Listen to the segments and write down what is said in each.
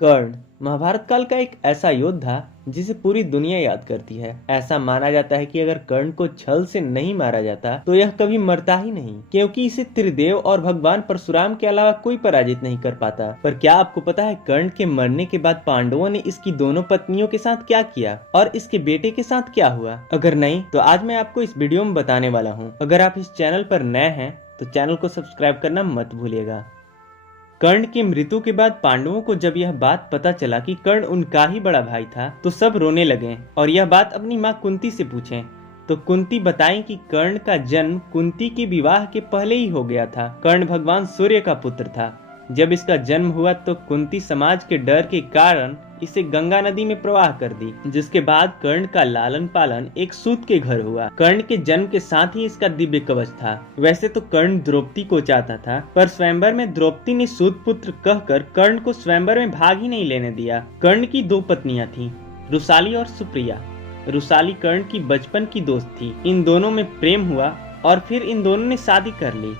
कर्ण महाभारत काल का एक ऐसा योद्धा जिसे पूरी दुनिया याद करती है। ऐसा माना जाता है कि अगर कर्ण को छल से नहीं मारा जाता तो यह कभी मरता ही नहीं, क्योंकि इसे त्रिदेव और भगवान परशुराम के अलावा कोई पराजित नहीं कर पाता। पर क्या आपको पता है कर्ण के मरने के बाद पांडवों ने इसकी दोनों पत्नियों के साथ क्या किया और इसके बेटे के साथ क्या हुआ? अगर नहीं तो आज मैं आपको इस वीडियो में बताने वाला हूँ। अगर आप इस चैनल पर नए हैं तो चैनल को सब्सक्राइब करना मत भूलिएगा। कर्ण की मृत्यु के बाद पांडवों को जब यह बात पता चला कि कर्ण उनका ही बड़ा भाई था तो सब रोने लगे और यह बात अपनी माँ कुंती से पूछें तो कुंती बताएं कि कर्ण का जन्म कुंती के विवाह के पहले ही हो गया था। कर्ण भगवान सूर्य का पुत्र था। जब इसका जन्म हुआ तो कुंती समाज के डर के कारण इसे गंगा नदी में प्रवाह कर दी, जिसके बाद कर्ण का लालन पालन एक सूत के घर हुआ। कर्ण के जन्म के साथ ही इसका दिव्य कवच था। वैसे तो कर्ण द्रौपदी को चाहता था, पर स्वयंवर में द्रौपदी ने सूत पुत्र कहकर कर्ण को स्वयंवर में भाग ही नहीं लेने दिया। कर्ण की दो पत्नियां थीं, रुसाली और सुप्रिया। रुसाली कर्ण की बचपन की दोस्त थी। इन दोनों में प्रेम हुआ और फिर इन दोनों ने शादी कर ली।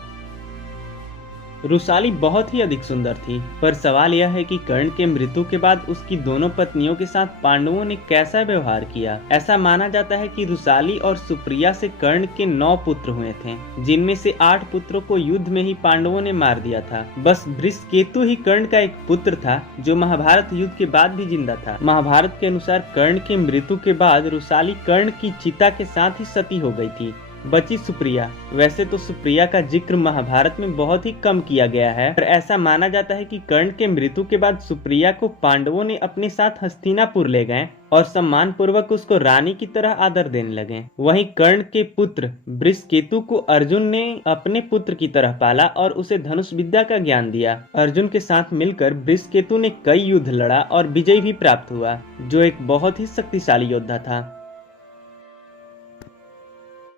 रुसाली बहुत ही अधिक सुंदर थी, पर सवाल यह है कि कर्ण के मृत्यु के बाद उसकी दोनों पत्नियों के साथ पांडवों ने कैसा व्यवहार किया। ऐसा माना जाता है कि रुसाली और सुप्रिया से कर्ण के 9 पुत्र हुए थे, जिनमें से 8 पुत्रों को युद्ध में ही पांडवों ने मार दिया था। बस बृषकेतु ही कर्ण का एक पुत्र था जो महाभारत युद्ध के बाद भी जिंदा था। महाभारत के अनुसार कर्ण के मृत्यु के बाद रुसाली कर्ण की चिता के साथ ही सती हो गई थी। बची सुप्रिया। वैसे तो सुप्रिया का जिक्र महाभारत में बहुत ही कम किया गया है, पर ऐसा माना जाता है कि कर्ण के मृत्यु के बाद सुप्रिया को पांडवों ने अपने साथ हस्तिनापुर ले गए और सम्मान पूर्वक उसको रानी की तरह आदर देने लगे। वहीं कर्ण के पुत्र बृषकेतु को अर्जुन ने अपने पुत्र की तरह पाला और उसे धनुष विद्या का ज्ञान दिया। अर्जुन के साथ मिलकर बृषकेतु ने कई युद्ध लड़ा और विजय भी प्राप्त हुआ, जो एक बहुत ही शक्तिशाली योद्धा था।